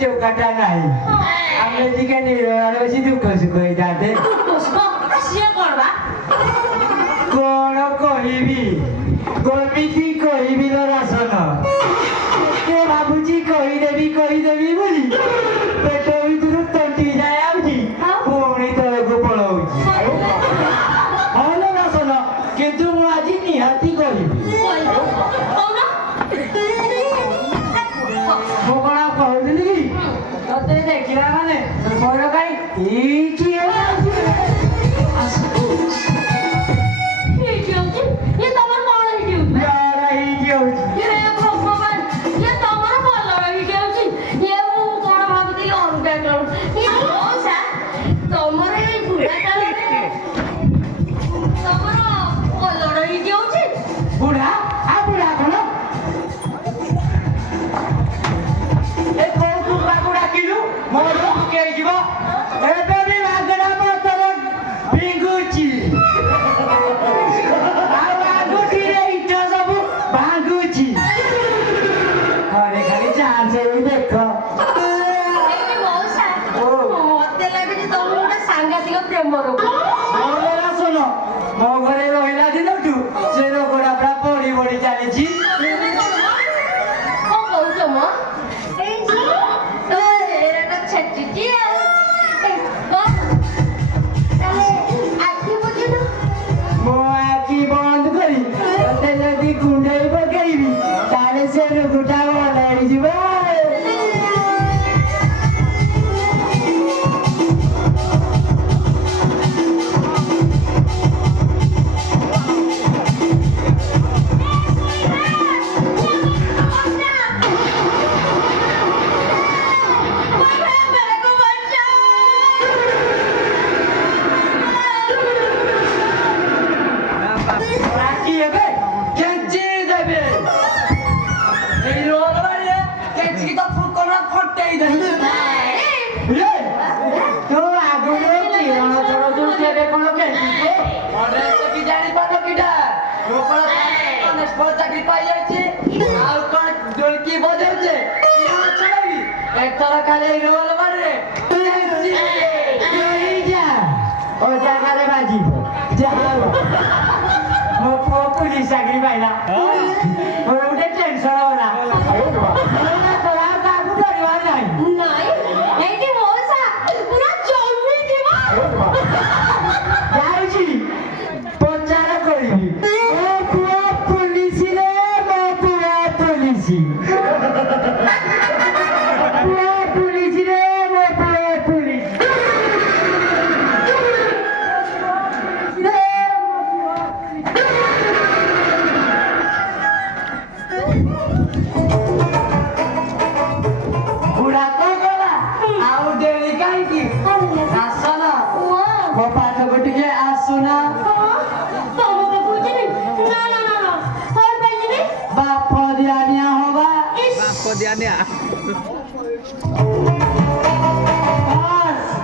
चौकाटा नाही आम्ही काय निर्वाळाची दुःख सुख जाते कोण କହିବି କେମିତି କହିବି लो ରାସନ ଏ ଭାବୁଛି କହିଦେବି ବୋଲି ପେଟ ଭିତରୁ ତଣ୍ଟି ଯାଏ ଆଉଛି ପୁଣି ତଳକୁ ପଳଉଛି ହଁ ଲୋ ରାସନ କିନ୍ତୁ ମୁଁ ଆଜି ନିହାତି କହିବି ମୁଁ କଣ କହୁଥିଲି କି ତତେ ଦେଖିଲା ମାନେ ମୋର କାଇଁ ହେଇଛି ମୋ ଘରେ ରହିଲା ଦିନଠୁ ସେ ରୋଗଟା ପୁରା ବଢି ବଢି ଚାଲିଛି କଣ କହୁଛ ମ ଛେଚିଛି ମୋ ଆଖି ବନ୍ଦ କରି ତତେ ଯଦି କୁଣ୍ଡେଇ ପକେଇବି ତାହେଲେ ସେ ରୋଗଟା ଭଲ ହେଇଯିବ ମୋ ପୁଅ ପୁଲିସ ଚାକିରି ପାଇଲା ମୋର ଗୋଟେ ଟେନସନ ହେଲା ତୋର ଆଉ କାହାକୁ ଡରିବାର ନାହିଁ ଯାଉଛି ପ୍ରଚାର କରିବି ମୋ ପୁଅ ପୁଲିସରେ ମୋ ପୁଅ ପୁଲିସ ପୁଲିସରେ ମୋ ପୁଅ ପୁଲିସ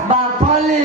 बापले